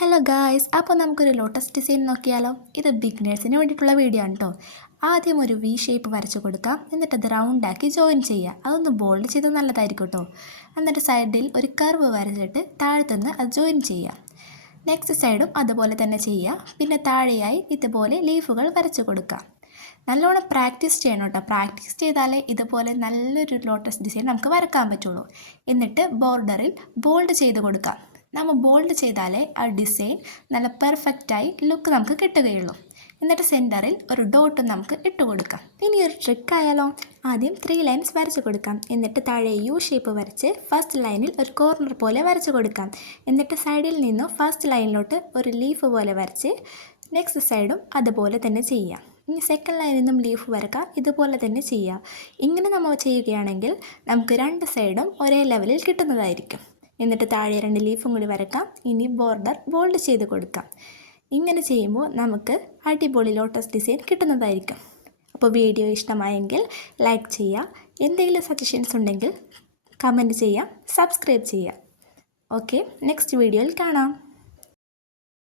Hello guys, അപ്പോൾ നമുക്കൊരു lotus design നോക്കിയാലോ. ഇത് ബിഗിനേഴ്സിന് വേണ്ടിയിട്ടുള്ള വീഡിയോ ആണ് കേട്ടോ. ആദ്യം ഒരു വി ഷേപ്പ് വരച്ച് കൊടുക്കാം, എന്നിട്ട് അത് റൗണ്ടാക്കി ജോയിൻ ചെയ്യുക. അതൊന്ന് ബോൾഡ് ചെയ്ത് നല്ലതായിരിക്കും കേട്ടോ. എന്നിട്ട് സൈഡിൽ ഒരു കർവ് വരച്ചിട്ട് താഴത്തുനിന്ന് അത് ജോയിൻ ചെയ്യുക. നെക്സ്റ്റ് സൈഡും അതുപോലെ തന്നെ ചെയ്യുക. പിന്നെ താഴെയായി ഇതുപോലെ ലീഫുകൾ വരച്ച് കൊടുക്കാം. നല്ലോണം പ്രാക്ടീസ് ചെയ്യണം കേട്ടോ. പ്രാക്ടീസ് ചെയ്താലേ ഇതുപോലെ നല്ലൊരു ലോട്ടസ് ഡിസൈൻ നമുക്ക് വരക്കാൻ പറ്റുള്ളൂ. എന്നിട്ട് ബോർഡറിൽ ബോൾഡ് ചെയ്ത് കൊടുക്കാം. നമ്മൾ ബോൾഡ് ചെയ്താലേ ആ ഡിസൈൻ നല്ല പെർഫെക്റ്റായി ലുക്ക് നമുക്ക് കിട്ടുകയുള്ളൂ. എന്നിട്ട് സെൻറ്ററിൽ ഒരു ഡോട്ട് നമുക്ക് ഇട്ട് കൊടുക്കാം. ഇനി ഒരു ട്രിക്ക് ആയാലോ. ആദ്യം 3 ലൈൻസ് വരച്ച് കൊടുക്കാം. എന്നിട്ട് താഴെ യു ഷേപ്പ് വരച്ച് ഫസ്റ്റ് ലൈനിൽ ഒരു കോർണർ പോലെ വരച്ച് കൊടുക്കാം. എന്നിട്ട് സൈഡിൽ നിന്നും ഫസ്റ്റ് ലൈനിലോട്ട് ഒരു ലീഫ് പോലെ വരച്ച് നെക്സ്റ്റ് സൈഡും അതുപോലെ തന്നെ ചെയ്യാം. ഇനി സെക്കൻഡ് ലൈനിൽ നിന്നും ലീഫ് വരക്കാം. ഇതുപോലെ തന്നെ ചെയ്യാം. ഇങ്ങനെ നമ്മൾ ചെയ്യുകയാണെങ്കിൽ നമുക്ക് 2 സൈഡും ഒരേ ലെവലിൽ കിട്ടുന്നതായിരിക്കും. എന്നിട്ട് താഴെ 2 ലീഫും കൂടി വരക്കാം. ഇനി ബോർഡർ ബോൾഡ് ചെയ്ത് കൊടുക്കാം. ഇങ്ങനെ ചെയ്യുമ്പോൾ നമുക്ക് അടിപൊളി ലോട്ടസ് ഡിസൈൻ കിട്ടുന്നതായിരിക്കും. അപ്പോൾ വീഡിയോ ഇഷ്ടമായെങ്കിൽ ലൈക്ക് ചെയ്യുക. എന്തെങ്കിലും സജഷൻസ് ഉണ്ടെങ്കിൽ കമൻറ്റ് ചെയ്യാം, സബ്സ്ക്രൈബ് ചെയ്യുക. ഓക്കെ, നെക്സ്റ്റ് വീഡിയോയിൽ കാണാം.